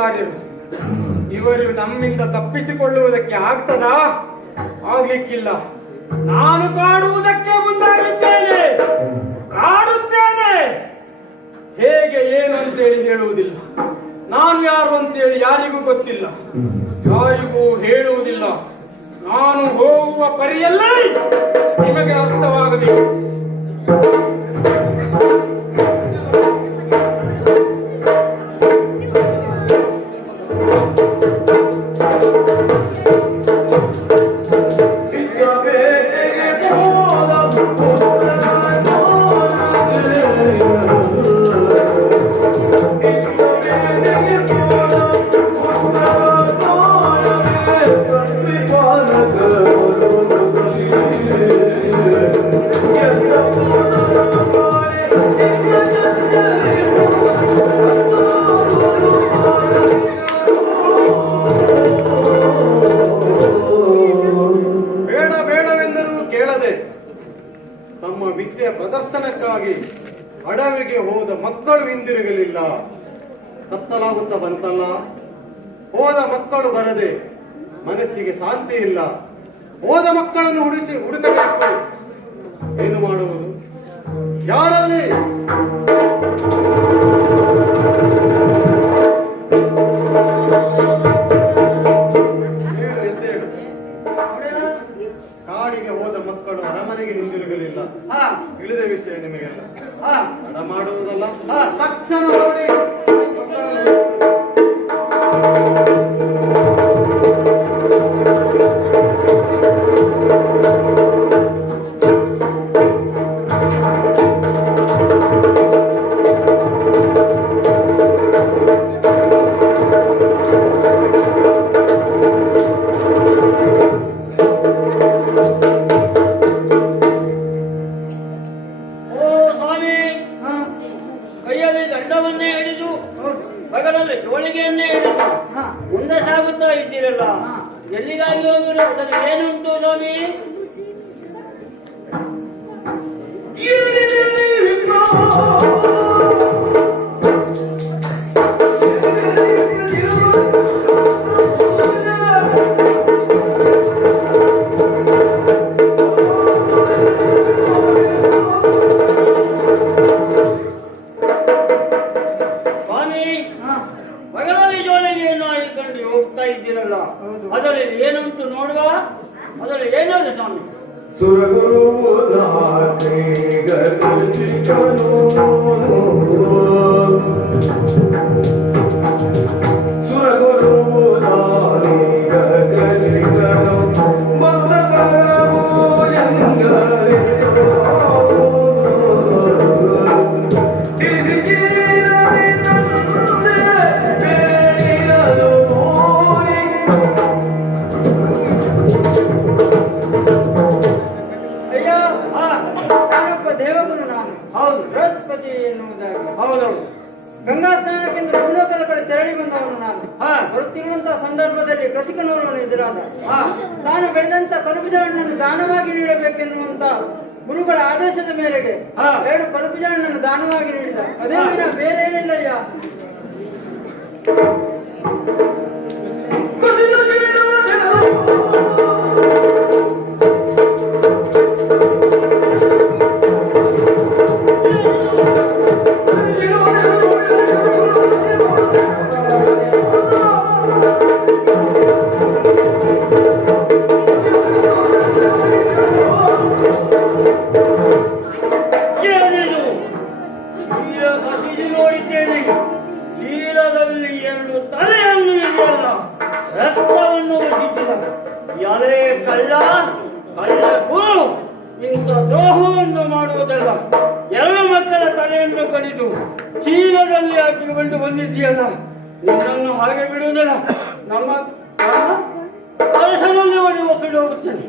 ಆಚಾರ್ಯರು. ಇವರು ನಮ್ಮಿಂದ ತಪ್ಪಿಸಿಕೊಳ್ಳುವುದಕ್ಕೆ ಆಗ್ತದಾ? ಆಗ್ಲಿಕ್ಕಿಲ್ಲ. ನಾನು ಕಾಡುವುದಕ್ಕೆ ಮುಂದಾಗಿದ್ದೇನೆ, ಕಾಡುತ್ತೇನೆ. ಹೇಗೆ ಏನು ಅಂತೇಳಿ ಹೇಳುವುದಿಲ್ಲ. ನಾನು ಯಾರು ಅಂತೇಳಿ ಯಾರಿಗೂ ಗೊತ್ತಿಲ್ಲ, ಯಾರಿಗೂ ಹೇಳುವುದಿಲ್ಲ. ನಾನು ಹೋಗುವ ಪರಿಯಲ್ಲೇ ನಿಮಗೆ ಅರ್ಥವಾಗಬೇಕು. ತಮ್ಮ ವಿದ್ಯೆ ಪ್ರದರ್ಶನಕ್ಕಾಗಿ ಅಡವಿಗೆ ಹೋದ ಮಕ್ಕಳು ಹಿಂದಿರುಗಲಿಲ್ಲ. ಕತ್ತಲಾಗುತ್ತಾ ಬಂತಲ್ಲ. ಹೋದ ಮಕ್ಕಳು ಬರದೆ ಮನಸ್ಸಿಗೆ ಶಾಂತಿ ಇಲ್ಲ. ಹೋದ ಮಕ್ಕಳನ್ನು ಹುಡುಕಬೇಕು. ಏನು ಮಾಡುವುದು? ಯಾರಲ್ಲಿ? ಕಾಡಿಗೆ ಹೋದ ಮಕ್ಕಳು ಅರಮನೆಗೆ ಹಿಂದಿರುಗಲಿಲ್ಲ. ಇಳಿದ ವಿಷಯ ನಿಮಗೆಲ್ಲ ತಡ ಮಾಡುವುದಲ್ಲ. ತಕ್ಷಣ ನೋಡಿ ಮುಂದೆ ಸಾಗುತ್ತಾ ಇದ್ದೀರಲ್ಲ, ಎಲ್ಲಿಗಾಗಿ ಹೋಗಿರೋ ಅದನ್ನು ಏನುಂಟು ಸ್ವಾಮಿ? ಹೋಗ್ತಾ ಇದ್ದೀರಲ್ಲ, ಅದರಲ್ಲಿ ಏನಂತೂ ನೋಡುವ. ಅದರಲ್ಲಿ ಏನಾದ್ರು ಸ್ವಾಮಿ? ಸುರಗುರು ಗಂಗಾ ಸ್ನಾನಕ್ಕೆಂದು ಭೂಲೋಕದ ಕಡೆ ತೆರಳಿ ಬಂದವನು ನಾನು. ಬರುತ್ತಿರುವಂತಹ ಸಂದರ್ಭದಲ್ಲಿ ಕೃಷಿಕನವರನ್ನು ಎದುರಾದ. ತಾನು ಬೆಳೆದಂತ ಕರುಬುಜ ಹಣ್ಣನ್ನು ದಾನವಾಗಿ ನೀಡಬೇಕೆನ್ನುವಂತ ಗುರುಗಳ ಆದೇಶದ ಮೇರೆಗೆ 2 ಕರುಬುಜ ಹಣ್ಣನ್ನು ದಾನವಾಗಿ ನೀಡಿದ. ಅದೇ ಬೇರೆ ಏನಿಲ್ಲಯ್ಯ. ಇಂಥ ದ್ರೋಹವನ್ನು ಮಾಡುವುದಲ್ಲ. 2 ಮಕ್ಕಳ ತಲೆಯನ್ನು ಕಡಿದು ಚೀಲದಲ್ಲಿ ಹಾಕಿಕೊಂಡು ಬಂದಿದ್ದೀಯಲ್ಲ, ನಿನ್ನನ್ನು ಹಾಗೆ ಬಿಡುವುದಲ್ಲ. ನಮ್ಮ ಕೆಲಸದಲ್ಲಿ ಓಡಿ ಒಪ್ಪಿಟ್ಟು ಹೋಗುತ್ತೇನೆ.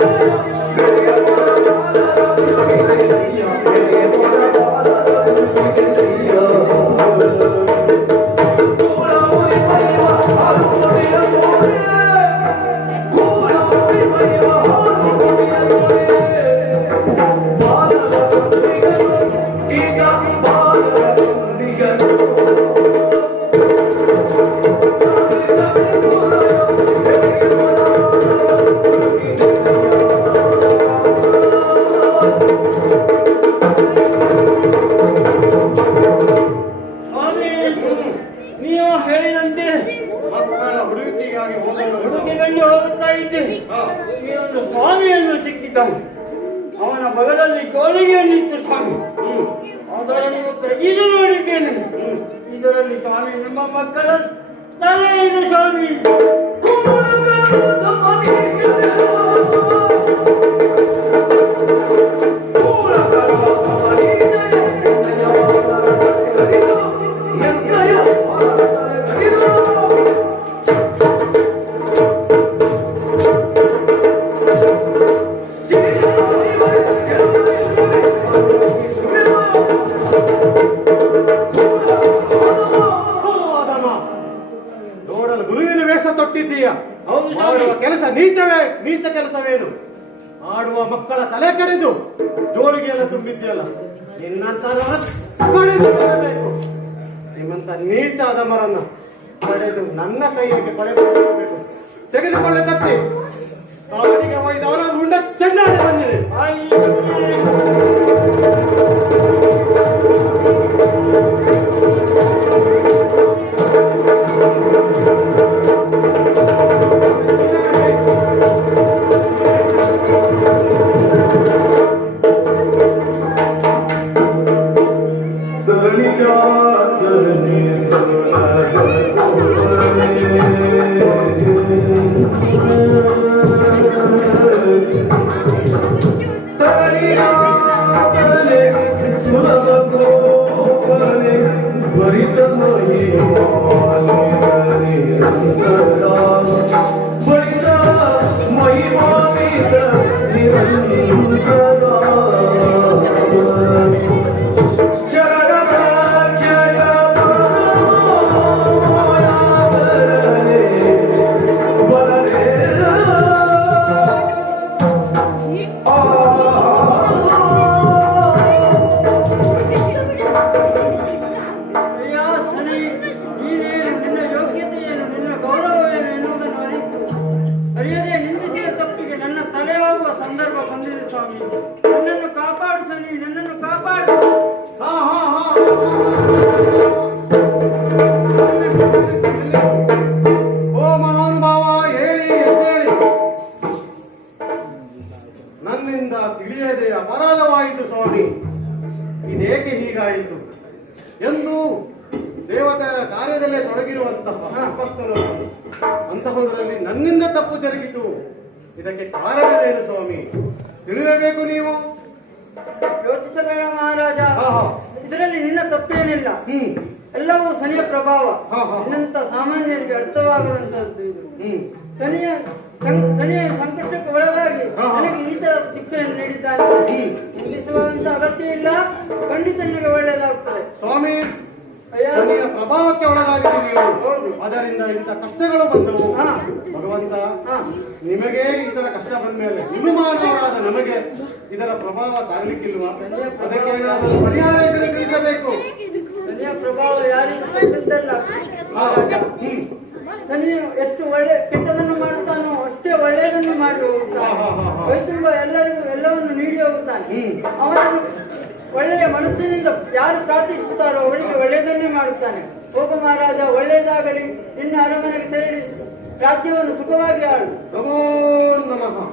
Oh ಸಿಕ್ಕಿದನು. ಅವನ ಬಗಲಲ್ಲಿ ಜೋಳಿಗೆ ನಿಂತು ಸ್ವಾಮಿ ಅದನ್ನು ತೆಗೆದು ನೋಡಿದ್ದೇನೆ. ಇದರಲ್ಲಿ ಸ್ವಾಮಿ ನಿಮ್ಮ ಮಕ್ಕಳ ತಲೆ ಇದೆ ಸ್ವಾಮಿ. ಮಾಡುವ ಕೆಲಸ ನೀಚ ಕೆಲಸವೇನು? ಆಡುವ ಮಕ್ಕಳ ತಲೆ ಕಡಿದು ಜೋಳಿಗೆ ಎಲ್ಲ ತುಂಬಿದ್ಯಲ್ಲ, ನಿಮ್ಮಂತ ನೀಚ ಅದಮರನ್ನ ಪಡೆದು ನನ್ನ ಕೈಗೆ ಪಡೆದುಕೊಳ್ಳಬೇಕು. ತೆಗೆದುಕೊಳ್ಳೆ ಕತ್ತಿ ಅವನಿಗೆ ಒಯ್ದವರ ಉಂಡ ಚೆನ್ನಾಗಿ ಬಂದಿದೆ. ತಿಳಿಯದೆ ಅಪರಾಧವಾಯಿತು ಸ್ವಾಮಿ. ಇದೇಕೆ ಹೀಗಾಯಿತು ಎಂದು ದೇವತೆಯ ಕಾರ್ಯದಲ್ಲೇ ತೊಡಗಿರುವಂತಹ ಭಕ್ತರು ಅಂತಹದರಲ್ಲಿ ನನ್ನಿಂದ ತಪ್ಪು ಜರುಗಿತು. ಇದಕ್ಕೆ ಕಾರಣವೇನು ಸ್ವಾಮಿ? ತಿಳಿಯಬೇಕು ನೀವು. ಯೋಚಿಸಬೇಡ ಮಹಾರಾಜ, ಇದರಲ್ಲಿ ನಿನ್ನ ತಪ್ಪೇನಿಲ್ಲ. ಎಲ್ಲವೂ ಶನಿಯ ಪ್ರಭಾವ. ನಿನ್ನಂತ ಸಾಮಾನ್ಯರಿಗೆ ಅರ್ಥವಾಗುವಂತದ್ದು ಇದು. ಶನಿಯ ಸಂಕಷ್ಟಕ್ಕೆ ಒಳಗಾಗಿ ನನಗೆ ಈ ತರ ಶಿಕ್ಷೆಯನ್ನು ನೀಡಿದ್ದಾನೆ. ನಿಲ್ಲಿಸುವಂತ ಅಗತ್ಯ ಇಲ್ಲ, ಖಂಡಿತ ನಿಮಗೆ ಒಳ್ಳೆಯದಾಗುತ್ತದೆ ಸ್ವಾಮಿ. ಶನಿಯ ಪ್ರಭಾವಕ್ಕೆ ಒಳಗಾಗಿದೆ ನೀವು, ಅದರಿಂದ ಇಂಥ ಕಷ್ಟಗಳು ಬಂದವು. ಭಗವಂತ, ನಿಮಗೆ ಈ ತರ ಕಷ್ಟ ಬಂದ ಮೇಲೆ ಇನ್ನು ಮಾನವರಾದ ನಮಗೆ ಇದರ ಪ್ರಭಾವ ತಾಗಲಿಕ್ಕಿಲ್ವಾ? ಅದಕ್ಕೆ ಏನಾದರೂ ಪರಿಹಾರ ತಿಳಿಸಬೇಕು. ಶನಿಯ ಪ್ರಭಾವ ಯಾರಿಗೂ ತಪ್ಪಿದ್ದಲ್ಲ. ಶನಿ ಎಷ್ಟು ಒಳ್ಳೆ ಕೆಟ್ಟದನ್ನು ಮಾಡುತ್ತಾನೋ ಅಷ್ಟೇ ಒಳ್ಳೆಯದನ್ನು ಮಾಡಿ ಹೋಗುತ್ತಾನೆ. ವೈದ್ಯರು ಎಲ್ಲವನ್ನು ನೀಡಿ ಹೋಗುತ್ತಾನೆ. ಅವನನ್ನು ಒಳ್ಳೆಯ ಮನಸ್ಸಿನಿಂದ ಯಾರು ಪ್ರಾರ್ಥಿಸುತ್ತಾರೋ ಅವರಿಗೆ ಒಳ್ಳೆಯದನ್ನೇ ಮಾಡುತ್ತಾನೆ. ಹೋಗ ಮಹಾರಾಜ, ಒಳ್ಳೆಯದಾಗಲಿ. ನಿನ್ನ ಅರಮನೆಗೆ ತೆರಳಿ ರಾಜ್ಯವನ್ನು ಸುಖವಾಗಿ ಆಳು. ನಮೋ ನಮಃ.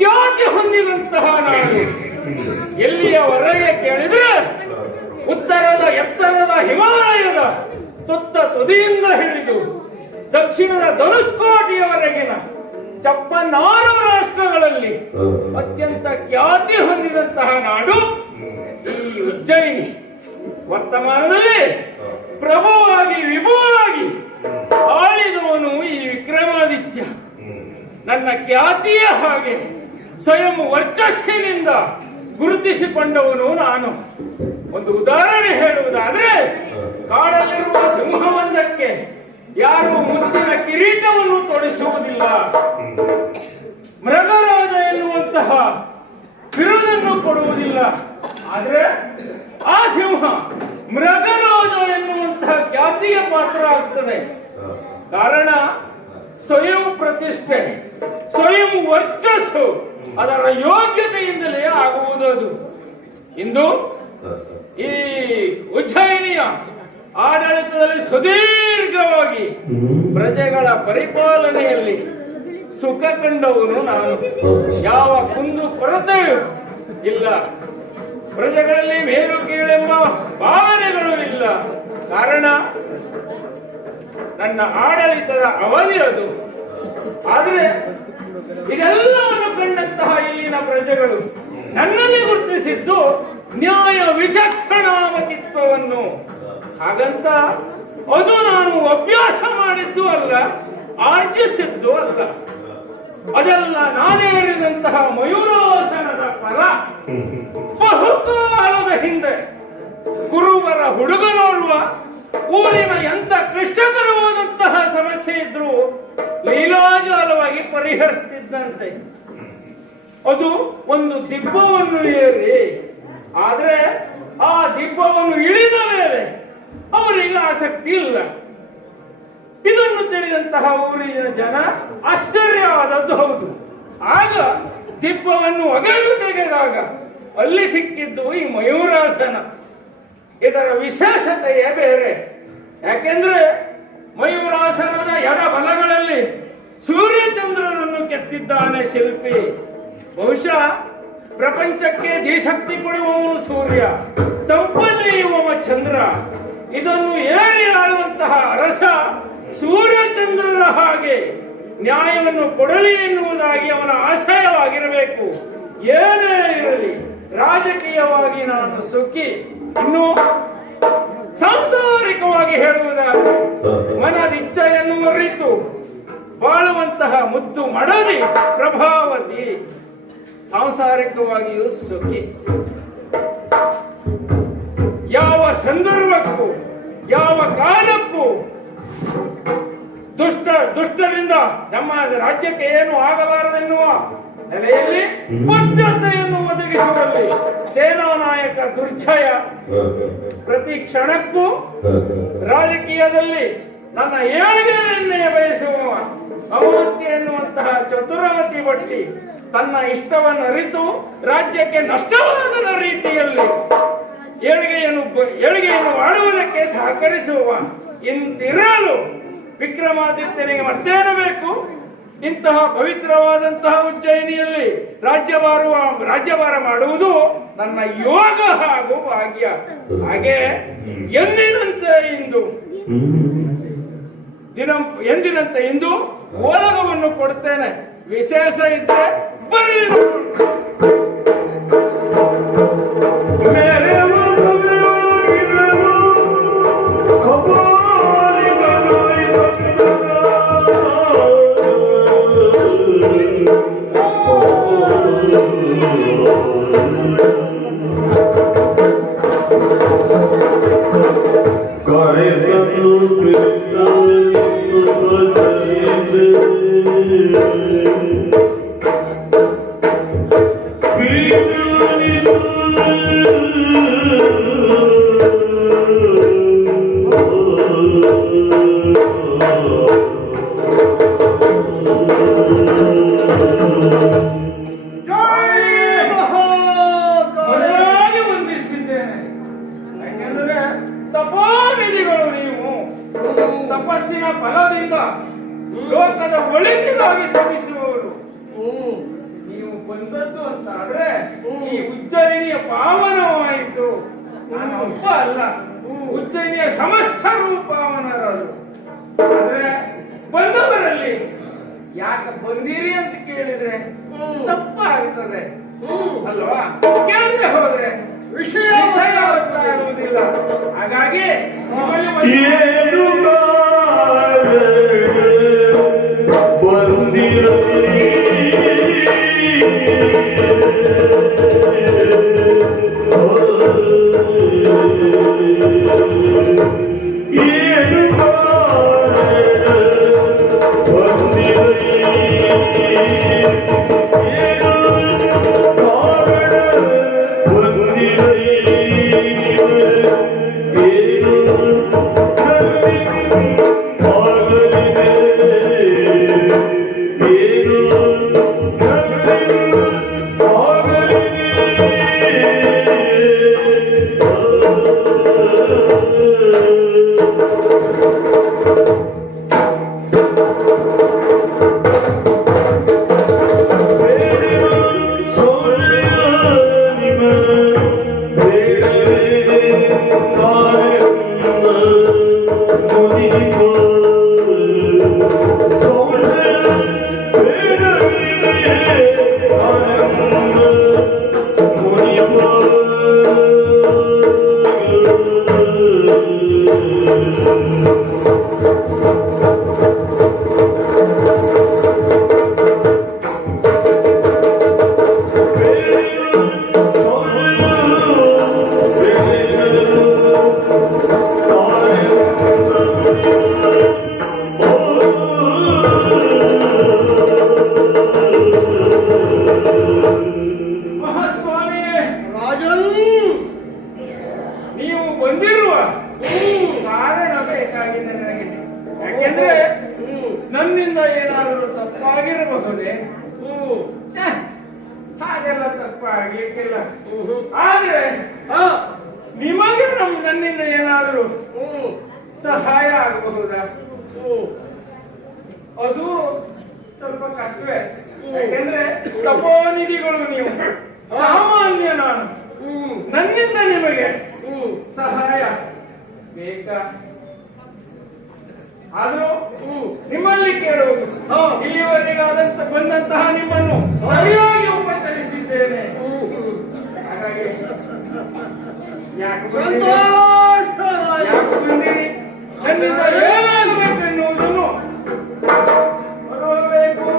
ಖ್ಯಾತಿ ಹೊಂದಿದಂತಹ ನಾನು ಎಲ್ಲಿಯವರೆಗೆ ಕೇಳಿದ್ರೆ ಉತ್ತರದ ಎತ್ತರದ ಹಿಮಾಲಯದ ತುತ್ತ ತುದಿಯಿಂದ ಹಿಡಿದು ದಕ್ಷಿಣದ ಧನುಷ್ಕೋಟಿಯವರೆಗಿನ 56 ರಾಷ್ಟ್ರಗಳಲ್ಲಿ ಅತ್ಯಂತ ಖ್ಯಾತಿ ಹೊಂದಿದಂತಹ ನಾಡು ಈ ಉಜ್ಜಯಿನಿ. ವರ್ತಮಾನದಲ್ಲಿ ಪ್ರಭುವಾಗಿ ವಿಭುವಾಗಿ ಆಳಿದವನು ಈ ವಿಕ್ರಮಾದಿತ್ಯ. ನನ್ನ ಖ್ಯಾತಿಯ ಹಾಗೆ ಸ್ವಯಂ ವರ್ಚಸ್ಸಿನಿಂದ ಗುರುತಿಸಿಕೊಂಡವನು ನಾನು. ಒಂದು ಉದಾಹರಣೆ ಹೇಳುವುದಾದ್ರೆ, ಕಾಡಲ್ಲಿರುವ ಸಿಂಹವೊಂದಕ್ಕೆ ಯಾರು ಮುತ್ತಿನ ಕಿರೀಟವನ್ನು ತೊಡಿಸುವುದಿಲ್ಲ, ಮೃಗರಾಜ ಎನ್ನುವಂತಹ ಬಿರುದನ್ನು ಕೊಡುವುದಿಲ್ಲ. ಆದ್ರೆ ಆ ಸಿಂಹ ಮೃಗರಾಜ ಎನ್ನುವಂತಹ ಖ್ಯಾತಿಗೆ ಪಾತ್ರ ಆಗ್ತದೆ. ಕಾರಣ ಸ್ವಯಂ ಪ್ರತಿಷ್ಠೆ, ಸ್ವಯಂ ವರ್ಚಸ್ಸು, ಅದರ ಯೋಗ್ಯತೆಯಿಂದಲೇ ಆಗುವುದು. ಇಂದು ಈ ಉಜ್ಜಯಿನಿಯ ಆಡಳಿತದಲ್ಲಿ ಸುದೀರ್ಘವಾಗಿ ಪ್ರಜೆಗಳ ಪರಿಪಾಲನೆಯಲ್ಲಿ ಸುಖ ಕಂಡವನು ನಾನು. ಯಾವ ಕುಂದು ಕೊರತೆಯೂ ಇಲ್ಲ. ಪ್ರಜೆಗಳಲ್ಲಿ ಮೇಲು ಕೀಳೆಂಬ ಭಾವನೆಗಳು ಇಲ್ಲ. ಕಾರಣ ನನ್ನ ಆಡಳಿತದ ಅವಧಿ ಅದು. ಆದರೆ ಇದೆಲ್ಲವನ್ನು ಕಂಡಂತಹ ಇಲ್ಲಿನ ಪ್ರಜೆಗಳು ನನ್ನಲ್ಲಿ ಗುರುತಿಸಿದ್ದು ನ್ಯಾಯ ವಿಚಕ್ಷಣಾಮತಿತ್ವವನ್ನು. ಹಾಗಂತ ಅದು ನಾನು ಅಭ್ಯಾಸ ಮಾಡಿದ್ದು ಅಲ್ಲ, ಆರ್ಜಿಸಿದ್ದು ಅಲ್ಲ. ಅದೆಲ್ಲ ನಾನೇ ಏರಿದಂತಹ ಮಯೂರಾಸನದ ಫಲ. ಬಹುಕಾಲದ ಹಿಂದೆ ಕುರುಬರ ಹುಡುಗನೋರ್ವ ಊರಿನ ಎಂತ ಕ್ಲಿಷ್ಟಕರವಾದಂತಹ ಸಮಸ್ಯೆ ಇದ್ರೂ ಲೀಲಾಜಾಲವಾಗಿ ಪರಿಹರಿಸುತ್ತಿದ್ದಂತೆ. ಅದು ಒಂದು ದಿಬ್ಬವನ್ನು ಏರಿ, ಆದ್ರೆ ಆ ದಿಬ್ಬವನ್ನು ಇಳಿದ ಮೇಲೆ ಅವರಿಗೆ ಆಸಕ್ತಿ ಇಲ್ಲ. ಇದನ್ನು ತಿಳಿದಂತಹ ಊರಿನ ಜನ ಆಶ್ಚರ್ಯವಾದದ್ದು ಹೌದು. ಆಗ ದಿಬ್ಬವನ್ನು ಒಗೆದು ತೆಗೆದಾಗ ಅಲ್ಲಿ ಸಿಕ್ಕಿದ್ದು ಈ ಮಯೂರಾಸನ. ಇದರ ವಿಶೇಷತೆಯೇ ಬೇರೆ. ಯಾಕೆಂದ್ರೆ ಮಯೂರಾಸನದ ಎಡಬಲಗಳಲ್ಲಿ ಸೂರ್ಯಚಂದ್ರರನ್ನು ಕೆತ್ತಿದ್ದಾನೆ ಶಿಲ್ಪಿ. ಬಹುಶಃ ಪ್ರಪಂಚಕ್ಕೆ ದಿಶಕ್ತಿ ಕೊಡುವವನು ಸೂರ್ಯ, ತಂಪಲ್ಲಿ ಇರುವ ಚಂದ್ರ. ಇದನ್ನು ಏರಿ ಆಳುವಂತಹ ಅರಸ ಸೂರ್ಯಚಂದ್ರರ ಹಾಗೆ ನ್ಯಾಯವನ್ನು ಕೊಡಲಿ ಎನ್ನುವುದಾಗಿ ಅವನ ಆಶಯವಾಗಿರಬೇಕು. ಏನೇ ಇರಲಿ, ರಾಜಕೀಯವಾಗಿ ನಾನು ಸುಖಿ. ಇನ್ನು ಸಾಂಸಾರಿಕವಾಗಿ ಹೇಳುವುದಾದರೆ ಮನದಿಚ್ಛೆಯನ್ನು ಮರೆತು ಬಾಳುವಂತಹ ಮುದ್ದು ಮಡದಿ ಪ್ರಭಾವತಿ. ಸಾಂಸಾರಿಕವಾಗಿಯೂ ಸುಖಿ. ಯಾವ ಸಂದರ್ಭಕ್ಕೂ ಯಾವ ಕಾಲಕ್ಕೂ ದುಷ್ಟರಿಂದ ನಮ್ಮ ರಾಜ್ಯಕ್ಕೆ ಏನು ಆಗಬಾರದೆನ್ನುವ ನೆಲೆಯಲ್ಲಿ ಭದ್ರತೆಯನ್ನು ಒದಗಿಸುವಲ್ಲಿ ಸೇನಾ ನಾಯಕ ದುರ್ಜಯ. ಪ್ರತಿ ಕ್ಷಣಕ್ಕೂ ರಾಜಕೀಯದಲ್ಲಿ ನನ್ನ ಏಳಿಗೆಯನ್ನೇ ಬಯಸುವ ಅಮಾತ್ಯ ಎನ್ನುವಂತಹ ಚತುರಮತಿ ಭಟ್ಟಿ ತನ್ನ ಇಷ್ಟವನ್ನು ಅರಿತು ರಾಜ್ಯಕ್ಕೆ ನಷ್ಟವಾಗದ ರೀತಿಯಲ್ಲಿ ಏಳಿಗೆಯನ್ನು ಮಾಡುವುದಕ್ಕೆ ಸಹಕರಿಸುವ. ಇಂತಿರಲು ವಿಕ್ರಮಾದಿತ್ಯನಿಗೆ ಮತ್ತೇನು ಬೇಕು? ಇಂತಹ ಪವಿತ್ರವಾದಂತಹ ಉಜ್ಜಯಿನಿಯಲ್ಲಿ ರಾಜ್ಯಭಾರ ಮಾಡುವುದು ನನ್ನ ಯೋಗ ಹಾಗೂ ಭಾಗ್ಯ. ಹಾಗೆ ಎಂದಿನಂತೆ ಇಂದು ಓಲಗವನ್ನು ಕೊಡ್ತೇನೆ. ವಿಶೇಷ ಇದ್ದರೆ ಬರ್ರಿ. ಬಂದದ್ದು ಅಂತ ಆದ್ರೆ ಈ ಉಜ್ಜಯಿನಿಯ ಪಾವನವಾಯಿತು. ನಾನು ಒಬ್ಬ ಅಲ್ಲ, ಉಜ್ಜಯಿನಿಯ ಸಮಸ್ತರು ಪಾವನರರು. ಆದ್ರೆ ಬಂದವರಲ್ಲಿ ಯಾಕೆ ಬಂದಿರಿ ಅಂತ ಕೇಳಿದ್ರೆ ತಪ್ಪಾಗ್ತದೆ ಅಲ್ವಾ? ಕೇಳಿದ್ರೆ ಹೋದ್ರೆ ವಿಷಯ ಗೊತ್ತಾಗುವುದಿಲ್ಲ. ಹಾಗಾಗಿ ನನ್ನಿಂದ ಏನಾದರೂ ತಪ್ಪಾಗಿರಬಹುದೇ? ಹಾಗೆಲ್ಲ ತಪ್ಪಾಗ್ಲಿಕ್ಕಿಲ್ಲ. ಆದ್ರೆ ನಿಮಗೆ ನನ್ನಿಂದ ಏನಾದರೂ ಸಹಾಯ ಆಗಬಹುದಾ? ಅದು ಸ್ವಲ್ಪ ಕಷ್ಟವೇ. ಯಾಕೆಂದ್ರೆ ತಪೋನಿಧಿಗಳು ನೀವು, ಸಾಮಾನ್ಯ ನಾನು. ನನ್ನಿಂದ ನಿಮಗೆ ಸಹಾಯ ಬೇಕಾ? ಆದ್ರೂ ನಿಮ್ಮಲ್ಲಿ ಕೇಳುವುದು, ಇಲ್ಲಿವರೆಗಾದಂತ ಬಂದಂತಹ ನಿಮ್ಮನ್ನು ಸರಿಯಾಗಿ ಉಪಚರಿಸಿದ್ದೇನೆ. ಹಾಗಾಗಿ ಯಾಕೆ ಬಂದಿರಿ, ನನ್ನಿಂದ ಏನಾಗಬೇಕೆನ್ನುವುದನ್ನು ಬರಬೇಕು.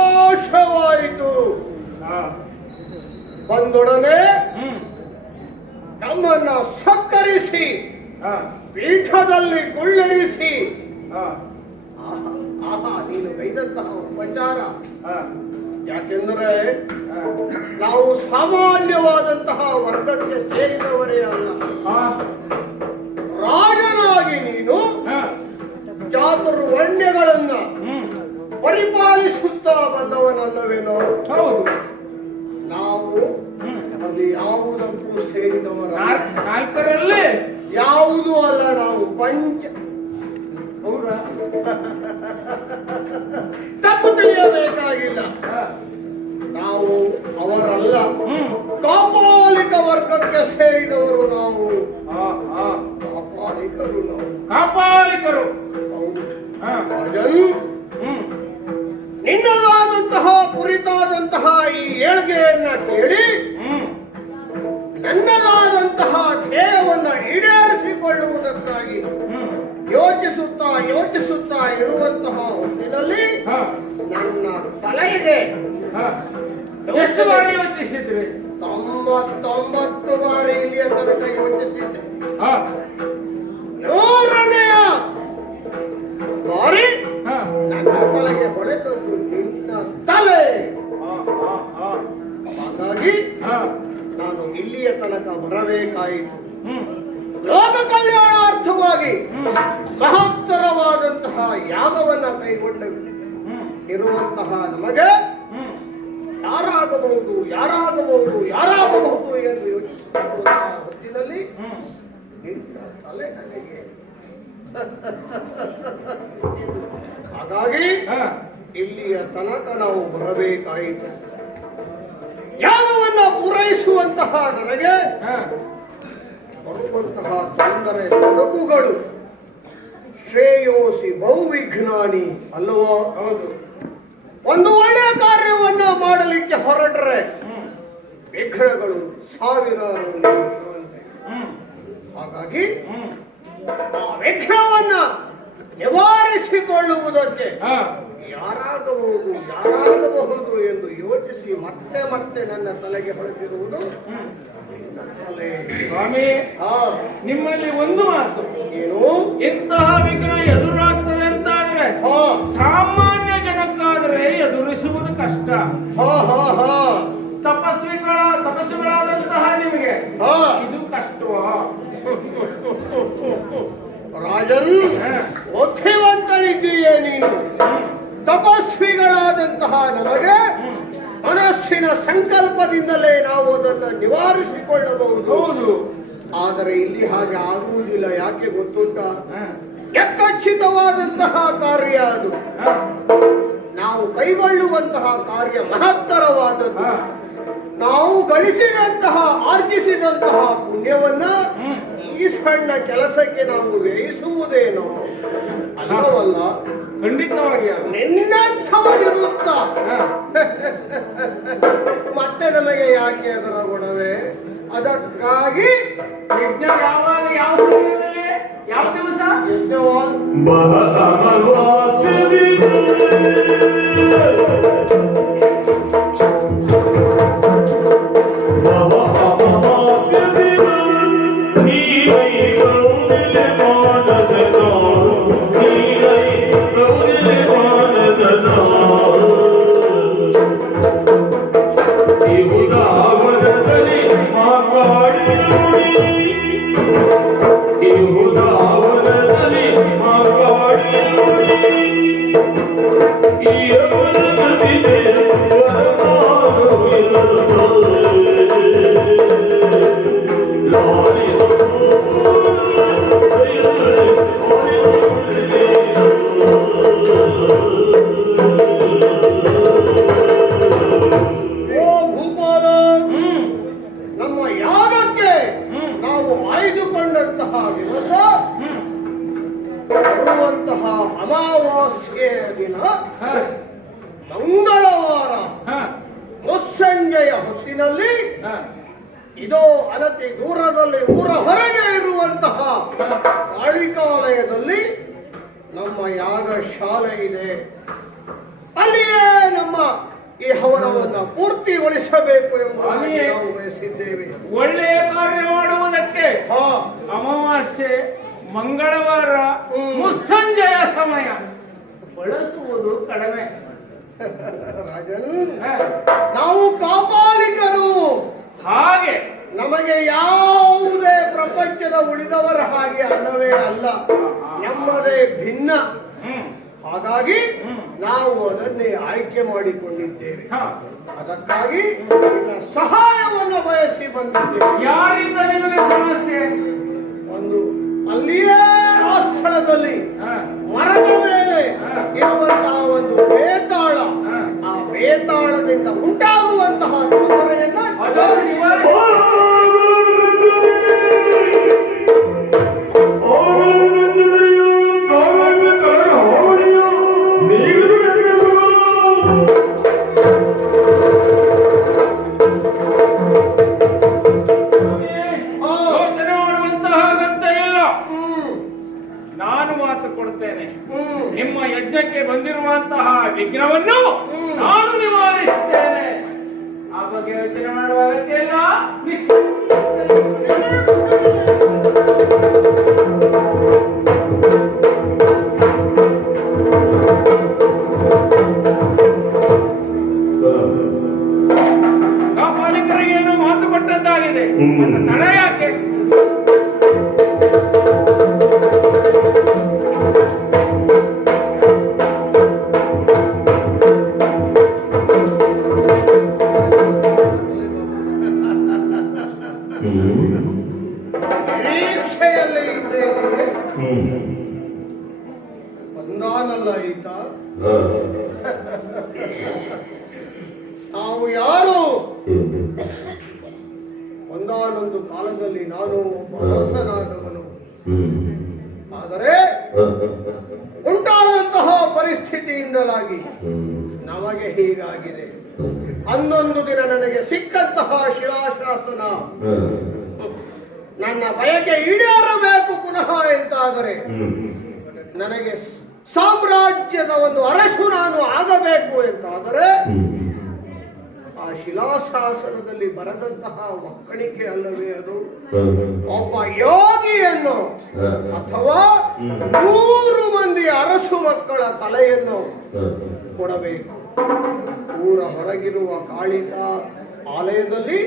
ಸಂತೋಷವಾಯಿತು. ಬಂದೊಡನೆ ನಮ್ಮನ್ನ ಸತ್ಕರಿಸಿ ಪೀಠದಲ್ಲಿ ಕುಳ್ಳಿರಿಸಿ ನೀನು ಕೈದಂತಹ ಉಪಚಾರ. ಯಾಕೆಂದರೆ ನಾವು ಸಾಮಾನ್ಯವಾದಂತಹ ವರ್ಗಕ್ಕೆ ಸೇರಿದವರೇ ಅಲ್ಲ. ರಾಜನಾಗಿ ನೀನು ಚಾತುರ್ವರ್ಣ್ಯಗಳನ್ನ ಪರಿಪಾಲಿಸುತ್ತಾ ಬಂದವನಲ್ಲವೇನೋ? ಹೌದು. ನಾವು ಅದು ಯಾವುದಕ್ಕೂ ಸೇರಿದವರ ನಾಲ್ಕರಲ್ಲಿ ಯಾವುದೂ ಅಲ್ಲ. ನಾವು ಪಂಚ ತಪ್ಪು ತಿಳಿಯಬೇಕಾಗಿಲ್ಲ. ನಾವು ಅವರಲ್ಲ, ಕಾಪಾಲಿಕ ವರ್ಗಕ್ಕೆ ಸೇರಿದವರು ನಾವು. ಕಾಪಾಲಿಕರು ನಾವು, ಕಾಪಾಲಿಕರು. ಹೌದು. ನಿನ್ನದಾದಂತಹ ಏಳ್ಗೆಯನ್ನ ಕೇಳಿ ನನ್ನದಾದಂತಹ ಧ್ಯೇಯವನ್ನು ಈಡೇರಿಸಿಕೊಳ್ಳುವುದಕ್ಕಾಗಿ ಯೋಚಿಸುತ್ತಾ ಇರುವಂತಹ ಹೊತ್ತಿನಲ್ಲಿ ನನ್ನ ತಲೆಗೆ ಎಷ್ಟು ಬಾರಿ ಯೋಚಿಸಿದ್ರಿ? 99 ಬಾರಿ ಇಲ್ಲಿಯ ತನಕ ಯೋಚಿಸಿದ್ದೆ. 100ನೆಯ ಬಾರಿ ನನ್ನ ತಲೆಗೆ ಹೊಡೆದದ್ದು ನಿನ್ನ ತಲೆ. ಹಾಗಾಗಿ ನಾನು ಇಲ್ಲಿಯ ತನಕ ಬರಬೇಕಾಯಿತು. ಲೋಕ ಕಲ್ಯಾಣಾರ್ಥವಾಗಿ ಮಹತ್ತರವಾದಂತಹ ಯಾಗವನ್ನ ಕೈಗೊಂಡ ಇರುವಂತಹ ನಮಗೆ ಯಾರಾಗಬಹುದು ಎಂದು ಯೋಚಿಸುತ್ತಿರುವಂತಹ ಹೊತ್ತಿನಲ್ಲಿ ನಿನ್ನ ತಲೆ ನನಗೆ. ಹಾಗಾಗಿ ಇಲ್ಲಿಯ ತನಕ ನಾವು ಬರಬೇಕಾಯಿತು. ಯಾಗವನ್ನ ಪೂರೈಸುವಂತಹ ನನಗೆ ಬರುವಂತಹ ತೊಂದರೆ ತೊಡಕುಗಳು ಶ್ರೇಯೋಸಿ ಬಹುವಿಘ್ನಾನಿ ಅಲ್ಲವೋ? ಒಂದು ಒಳ್ಳೆಯ ಕಾರ್ಯವನ್ನ ಮಾಡಲಿಕ್ಕೆ ಹೊರಟ್ರೆ ವಿಘ್ನಗಳು ಸಾವಿರಾರು ಇರುವಂತೆ. ಹಾಗಾಗಿ ಆ ವಿಘ್ನವನ್ನ ನಿವಾರಿಸಿಕೊಳ್ಳುವುದಕ್ಕೆ ಯಾರಾಗಬಹುದು ಎಂದು ಯೋಚಿಸಿ ಮತ್ತೆ ನನ್ನ ತಲೆಗೆ ಹೊರಟಿರುವುದು ಸ್ವಾಮಿ. ನಿಮ್ಮಲ್ಲಿ ಒಂದು ಮಾತು, ಏನು? ಇಂತಹ ವಿಘ್ನ ಎದುರಾಗ್ತದೆ ಅಂತಾದ್ರೆ ಸಾಮಾನ್ಯ ಜನಕ್ಕಾದ್ರೆ ಎದುರಿಸುವುದು ಕಷ್ಟ. ತಪಸ್ಸುಗಳಾದಂತಹ ನಿಮಗೆ ಇದು ಕಷ್ಟವಾ? ರಾಜನ್, ಬುದ್ಧಿವಂತನಿದ್ದೀಯೇ ನೀನು. ತಪಸ್ವಿಗಳಾದಂತಹ ನಮಗೆ ಮನಸ್ಸಿನ ಸಂಕಲ್ಪದಿಂದಲೇ ನಾವು ಅದನ್ನು ನಿವಾರಿಸಿಕೊಳ್ಳಬಹುದು. ಆದರೆ ಇಲ್ಲಿ ಹಾಗೆ ಆಗುವುದಿಲ್ಲ. ಯಾಕೆ ಗೊತ್ತುಂಟ? ಯಥೇಚ್ಛಿತವಾದಂತಹ ಕಾರ್ಯ ಅದು. ನಾವು ಕೈಗೊಳ್ಳುವಂತಹ ಕಾರ್ಯ ಮಹತ್ತರವಾದದ್ದು. ನಾವು ಗಳಿಸಿದಂತಹ ಆರ್ಜಿಸಿದಂತಹ ಪುಣ್ಯವನ್ನ ಈ ಸಣ್ಣ ಕೆಲಸಕ್ಕೆ ನಾವು ವ್ಯಯಿಸುವುದೇನೋ ಅಲ್ಲವಲ್ಲ? ಖಂಡಿತವಾಗಿ ನಿನ್ನಂಥವನಿರುತ್ತ ಮತ್ತೆ ನಮಗೆ ಯಾಕೆ ಅದರ ಗೊಡವೆ? ಅದಕ್ಕಾಗಿ ಯಜ್ಞ ಯಾವಾಗ, ಯಾವ ಸಮಯದಲ್ಲಿ, ಯಾವ ದಿವಸ? ಅಮಾವಾಸ್ಯೆಯ ದಿನ ಮಂಗಳವಾರ ಮುಸ್ಸಂಜೆಯ ಹೊತ್ತಿನಲ್ಲಿ ಇದೋ ಅನತಿ ದೂರದಲ್ಲಿ ಊರ ಹೊರಗೆ ಇರುವಂತಹ ಕಾಳಿಕಾಲಯದಲ್ಲಿ ನಮ್ಮ ಯಾಗಶಾಲೆ ಇದೆ. ಅಲ್ಲಿಯೇ ನಮ್ಮ ಈ ಹವನವನ್ನ ಪೂರ್ತಿಗೊಳಿಸಬೇಕು ಎಂಬುದಾಗಿ ನಾವು ಬಯಸಿದ್ದೇವೆ. ಒಳ್ಳೆಯ ಕಾರ್ಯ ಮಾಡುವುದಕ್ಕೆ ಅಮಾವಾಸ್ಯೆ, ಮಂಗಳವಾರ, ಮುಸ್ಸಂಜೆಯ ಸಮಯ ಬಳಸುವುದು ಕಡಿಮೆ. ರಾಜನ್, ನಾವು ಕಾಪಾಲಿಕರು. ಹಾಗೆ ನಮಗೆ ಯಾವುದೇ ಪ್ರಪಂಚದ ಉಳಿದವರ ಹಾಗೆ ಅನ್ನವೇ ಅಲ್ಲ, ನಮ್ಮದೇ ಭಿನ್ನ. ಹಾಗಾಗಿ ನಾವು ಅದನ್ನೇ ಆಯ್ಕೆ ಮಾಡಿಕೊಂಡಿದ್ದೇವೆ. ಅದಕ್ಕಾಗಿ ಸಹಾಯವನ್ನು ಬಯಸಿ ಬಂದಿದ್ದೇವೆ. ಯಾರಿಂದ ನಿಮಗೆ ಸಮಸ್ಯೆ? ಒಂದು ಅಲ್ಲಿಯೇ ಆ ಸ್ಥಳದಲ್ಲಿ ಮರದ ಮೇಲೆ ಇರುವಂತಹ ಒಂದು ಬೇತಾಳ, ಆ ಬೇತಾಳದಿಂದ ಉಂಟಾಗುವಂತಹ ತೊಂದರೆಯನ್ನ ನಾನು ನಿವಾರಿಸ್ತೇನೆ. ಆ ಬಗ್ಗೆ ಯೋಚನೆ ಮಾಡುವ ಅಗತ್ಯ ಇಲ್ಲ. ಕಾಪಾಲಿಕರಿಗೆ ಏನೋ ಮಾತು ಕೊಟ್ಟದ್ದಾಗಿದೆ, ಮತ್ತೆ ತಡ ಯಾಕೆ? ನಿರೀಕ್ಷೆಯಲ್ಲೇ ಇದ್ದೇನೆ. ಬಂದಾನಲ್ಲ ಈತ. ನಾವು ಯಾರು? ಒಂದಾನೊಂದು ಕಾಲದಲ್ಲಿ ನಾನು ಅರಸನಾದವನು. ಆದರೆ ಉಂಟಾದಂತಹ ಪರಿಸ್ಥಿತಿಯಿಂದಲಾಗಿ ನಮಗೆ ಹೀಗಾಗಿದೆ. ಅಂದೊಂದು ದಿನ ನನಗೆ ಸಿಕ್ಕಂತಹ ಶಿಲಾಶಾಸನ ನನ್ನ ಬಯಕೆ ಈಡೇರಬೇಕು ಪುನಃ ಎಂತಾದರೆ ನನಗೆ ಸಾಮ್ರಾಜ್ಯದ ಒಂದು ಅರಸು ನಾನು ಆಗಬೇಕು ಎಂತಾದರೆ ಆ ಶಿಲಾಶಾಸನದಲ್ಲಿ ಬರೆದಂತಹ ಒಕ್ಕಣಿಕೆ ಅಲ್ಲವೇ ಅದು? ಒಬ್ಬ ಯೋಗಿಯನ್ನು ಅಥವಾ 100 ಮಂದಿ ಅರಸು ಮಕ್ಕಳ ತಲೆಯನ್ನು ಕೊಡಬೇಕು. ಊರ ಹೊರಗಿರುವ ಕಾಳಿಕಾ ಆಲಯದಲ್ಲಿ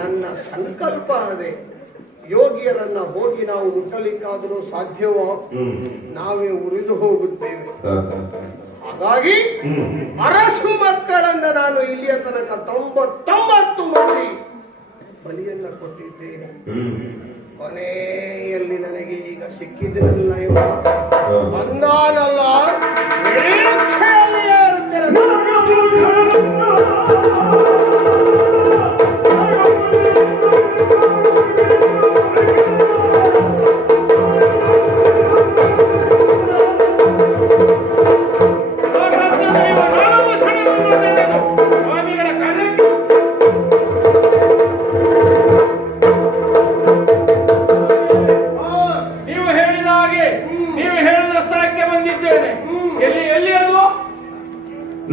ನನ್ನ ಸಂಕಲ್ಪ ಅದೇ. ಯೋಗಿಯರನ್ನ ಹೋಗಿ ನಾವು ಮುಟ್ಟಲಿಕ್ಕಾದರೂ ಸಾಧ್ಯವೋ? ನಾವೇ ಉರಿದು ಹೋಗುತ್ತೇವೆ. ಹಾಗಾಗಿ ಅರಸು ಮಕ್ಕಳನ್ನ ನಾನು ಇಲ್ಲಿಯ ತನಕ 99 ಮಂದಿ ಬಲಿಯನ್ನ ಕೊಟ್ಟಿದ್ದೇನೆ. ಕೊನೆಯಲ್ಲಿ ನನಗೆ ಈಗ ಸಿಕ್ಕಿದ್ರಲ್ಲ ಇವ ಬಂದಾನಲ್ಲ, ನಿರೀಕ್ಷೆಯಲ್ಲಿಯೇ ಇರುತ್ತೇನೆ.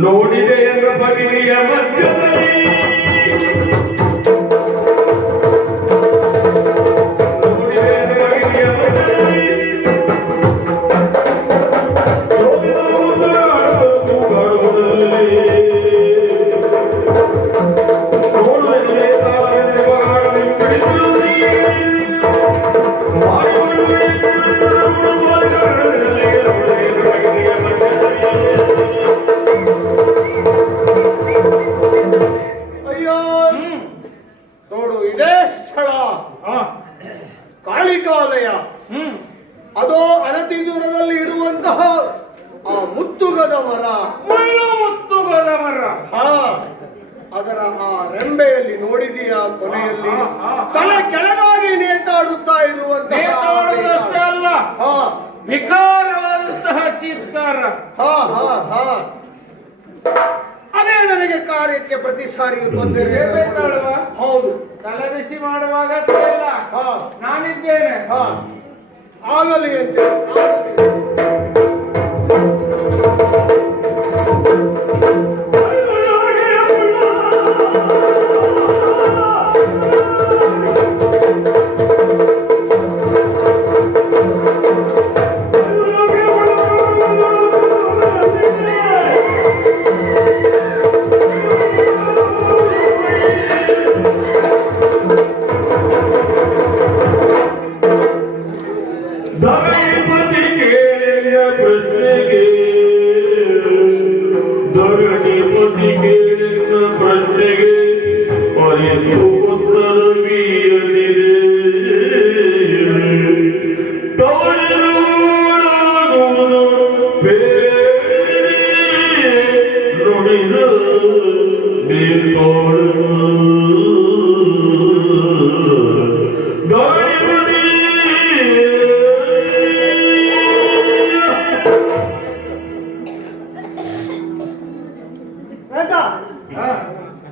ನೋಡಿದೆ ಎಂಬ ಬಗೆಯ ಮಧ್ಯದಲ್ಲಿ ಕಾಳಿಕಾಲಯ. ಅದು ಅನತಿ ದೂರದಲ್ಲಿ ಇರುವಂತಹ ಆ ಮುತ್ತುಗದ ಮರ, ಮುತ್ತುಗದ ಮರ. ಅದರ ಆ ರೆಂಬೆಯಲ್ಲಿ ನೋಡಿದೆಯಾ ಕೊನೆಯಲ್ಲಿ ತಲೆ ಕೆಳಗಾಗಿ ನೇತಾಡುತ್ತಾ ನೇತಾಡುವುದಷ್ಟೇ ಅಲ್ಲ, ವಿಕಾರವಾದಂತಹ ಚೀತ್ಕಾರ. ಅದೇ ನನಗೆ ಕಾರ್ಯಕ್ಕೆ ಪ್ರತಿ ಸಾರಿ ಬಂದಿದೆ. ಹೌದು, ತಲೆ ಬಿಸಿ ಮಾಡುವಾಗ ಇಲ್ಲ, ನಾನಿದ್ದೇನೆ. ಆಗಲಿ ಅಂತ